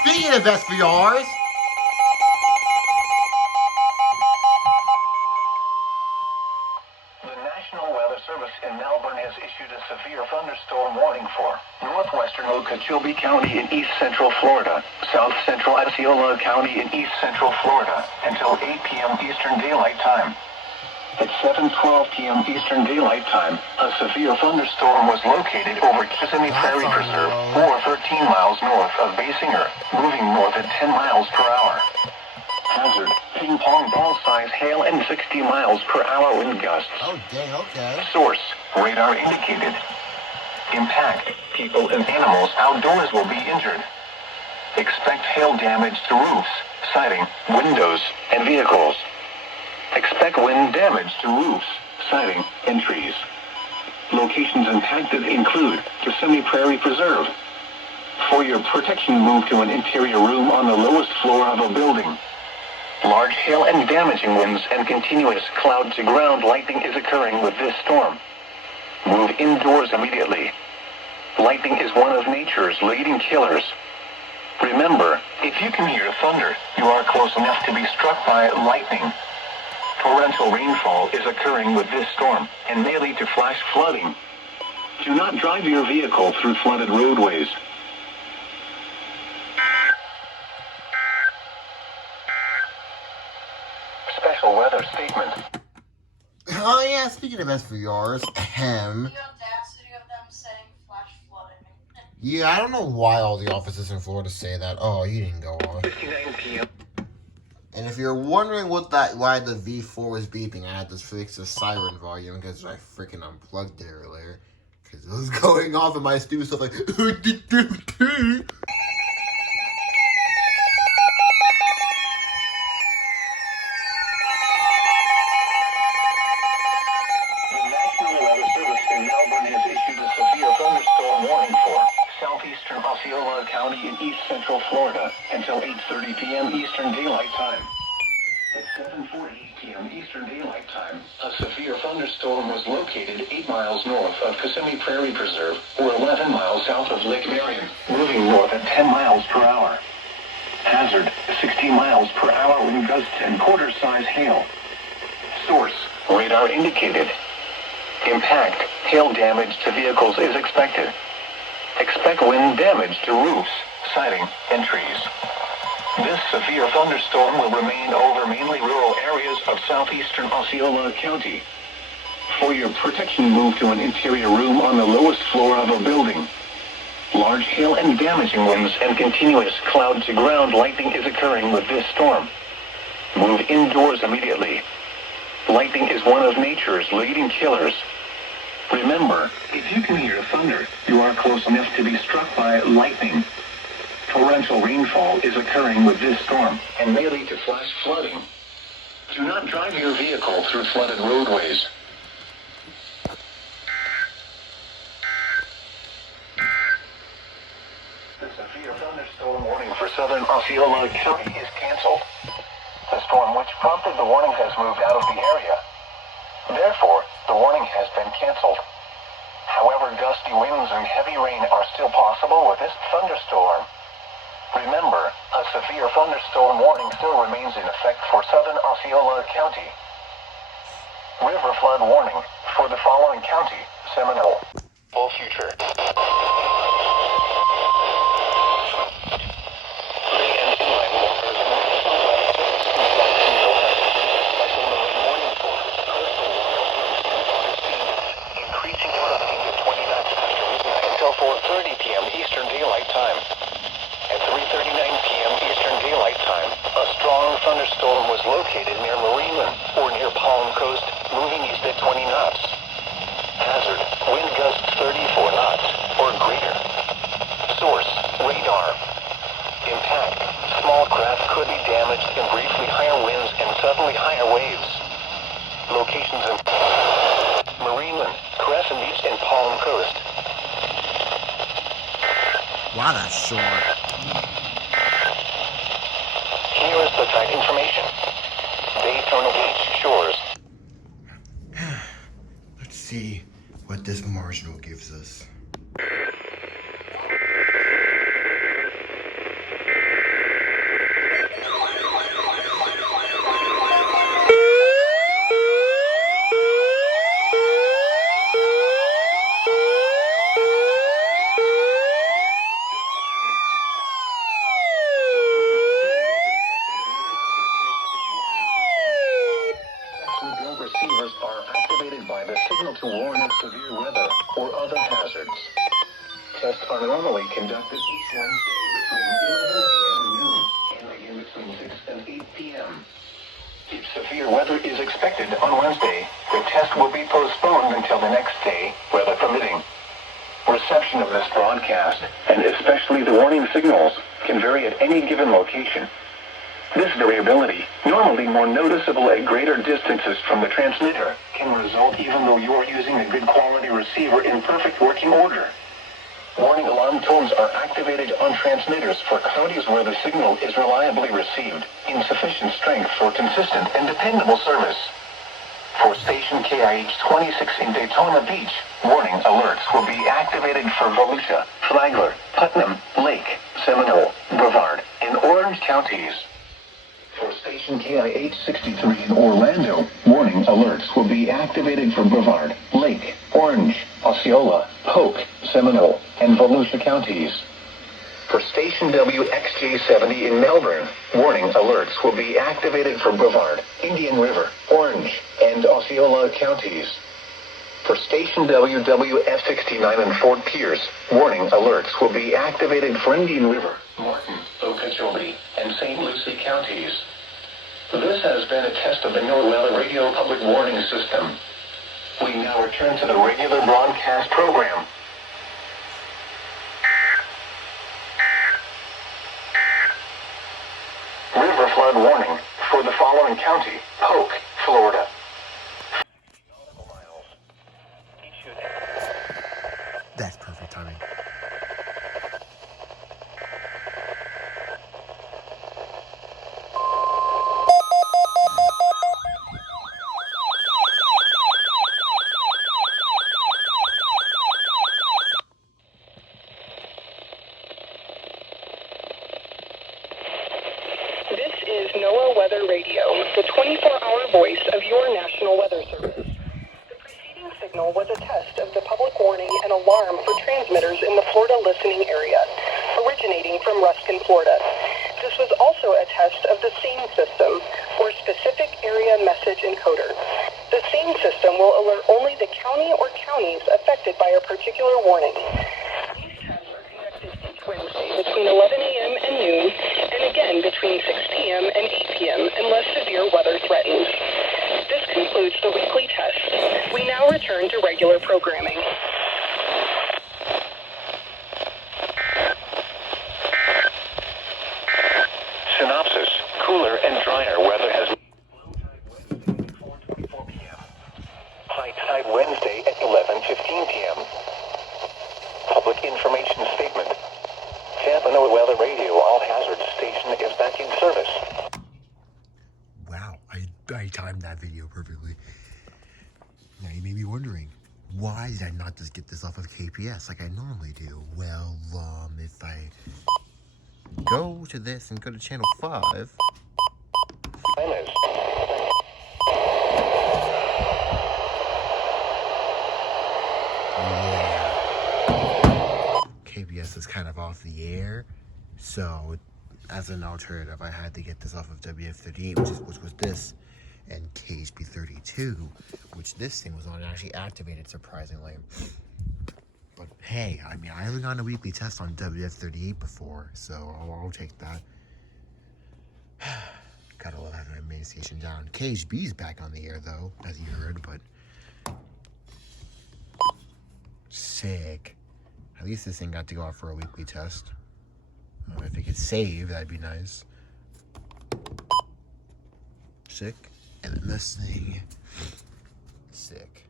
Speaking of SVRs, the National Weather Service in Melbourne has issued a severe thunderstorm warning for northwestern Okeechobee County in east central Florida, south central Osceola County in east central Florida until 8 p.m. Eastern Daylight Time. At 7:12 p.m. Eastern Daylight Time, a severe thunderstorm was located over Kissimmee Prairie Preserve, 13 miles north of Basinger, moving north at 10 miles per hour. Hazard, ping pong ball size hail and 60 miles per hour wind gusts. oh dang, okay. Source, radar indicated. Impact, people and animals outdoors will be injured. Expect hail damage to roofs, siding, windows, and vehicles. Expect wind damage to roofs, siding, and trees. Locations impacted include Kissimmee Prairie Preserve. For your protection, move to an interior room on the lowest floor of a building. Large hail and damaging winds and continuous cloud-to-ground lightning is occurring with this storm. Move indoors immediately. Lightning is one of nature's leading killers. Remember, if you can hear thunder, you are close enough to be struck by lightning. Torrential rainfall is occurring with this storm and may lead to flash flooding. Do not drive your vehicle through flooded roadways. Special weather statement. Oh yeah, speaking of SVRs, The audacity of them saying flash flooding. yeah, I don't know why all the offices in Florida say that. Oh, you didn't go on. 59 p.m. And if you're wondering why the V4 was beeping, I had to fix the siren volume because I freaking unplugged it earlier. Because it was going off in my stupid stuff like... Southeastern Osceola County in east central Florida until 8:30 p.m. Eastern Daylight Time. At 7:40 p.m. Eastern Daylight Time, a severe thunderstorm was located 8 miles north of Kissimmee Prairie Preserve, or 11 miles south of Lake Marion, moving north at 10 miles per hour. Hazard, 60 miles per hour wind gusts and quarter-size hail. Source, radar indicated. Impact, hail damage to vehicles is expected. Expect wind damage to roofs, siding, and trees. This severe thunderstorm will remain over mainly rural areas of southeastern Osceola County. For your protection, move to an interior room on the lowest floor of a building. Large hail and damaging winds and continuous cloud-to-ground lightning is occurring with this storm. Move indoors immediately. Lightning is one of nature's leading killers. Remember, if you can hear thunder, you are close enough to be struck by lightning. Torrential rainfall is occurring with this storm and may lead to flash flooding. Do not drive your vehicle through flooded roadways. The severe thunderstorm warning for southern Osceola County is canceled. The storm which prompted the warning has moved out of the area. Therefore, the warning has been canceled. However, gusty winds and heavy rain are still possible with this thunderstorm. Remember, a severe thunderstorm warning still remains in effect for southern Osceola County. River flood warning for the following county: Seminole. Full future. Until 4:30 p.m. Eastern Daylight Time. At 3:39 p.m. Eastern Daylight Time, a strong thunderstorm was located near Marineland, or near Palm Coast, moving east at 20 knots. Hazard, wind gusts 34 knots, or greater. Source, radar. Impact, Small craft could be damaged in briefly higher winds and suddenly higher waves. Locations in Marineland, Crescent Beach, and Palm Coast. Wow, that's short. Here is the tide information. Daytona Beach shores. Let's see what this marginal gives us. Receivers are activated by the signal to warn of severe weather or other hazards. Tests are normally conducted each Wednesday between 11 p.m. and noon, and again between 6 and 8 p.m. If severe weather is expected on Wednesday, the test will be postponed until the next day, weather permitting. Reception of this broadcast, and especially the warning signals, can vary at any given location. This variability, normally more noticeable at greater distances from the transmitter, can result even though you are using a good quality receiver in perfect working order. Warning alarm tones are activated on transmitters for counties where the signal is reliably received, in sufficient strength for consistent and dependable service. For station KIH 26 in Daytona Beach, warning alerts will be activated for Volusia, Flagler, Putnam, Lake, Seminole, Brevard, and Orange counties. For station KIH 63 in Orlando, warning alerts will be activated for Brevard, Lake, Orange, Osceola, Polk, Seminole, and Volusia counties. For station WXJ70 in Melbourne, warning alerts will be activated for Brevard, Indian River, Orange, and Osceola counties. For station WWF69 in Fort Pierce, warning alerts will be activated for Indian River, Martin, Okeechobee, and St. Lucie counties. This has been a test of the NOAA Radio Public Warning System. We now return to the regular broadcast program. River flood warning for the following county: Polk, Florida. That's perfect timing. This is NOAA Weather Radio, the 24-hour voice of your National Weather Service. The preceding signal was a test of the public warning and alarm for transmitters in the Florida listening area, originating from Ruskin, Florida. This was also a test of the SAME system, or Specific Area Message Encoder. The SAME system will alert only the county or counties affected by a particular warning. These tests are conducted each Wednesday between 11 a.m. and noon, and again between 6 p.m. and 8 p.m. unless severe weather threatens. This concludes the weekly test. We now return to regular programming. Synopsis: cooler and drier weather has low tide Wednesday at 4:24 p.m. High tide Wednesday at 11:15 p.m. Public information statement. Tampa NOAA Weather Radio All Hazards Station is back in service. Wow, I timed that video perfectly. Now you may be wondering, why did I not just get this off of KPS like I normally do? Well, if I go to this and go to channel 5. Time is Yeah. KPS is kind of off the air, so as an alternative, I had to get this off of WF38, which was this, and KHB32, which this thing was on and actually activated, surprisingly. But hey, I mean, I haven't gotten a weekly test on WF38 before, so I'll take that. Gotta love having my main station down. KHB's back on the air, though, as you heard, but sick. At least this thing got to go out for a weekly test. If it could save, that'd be nice. Sick. And then this thing. Sick.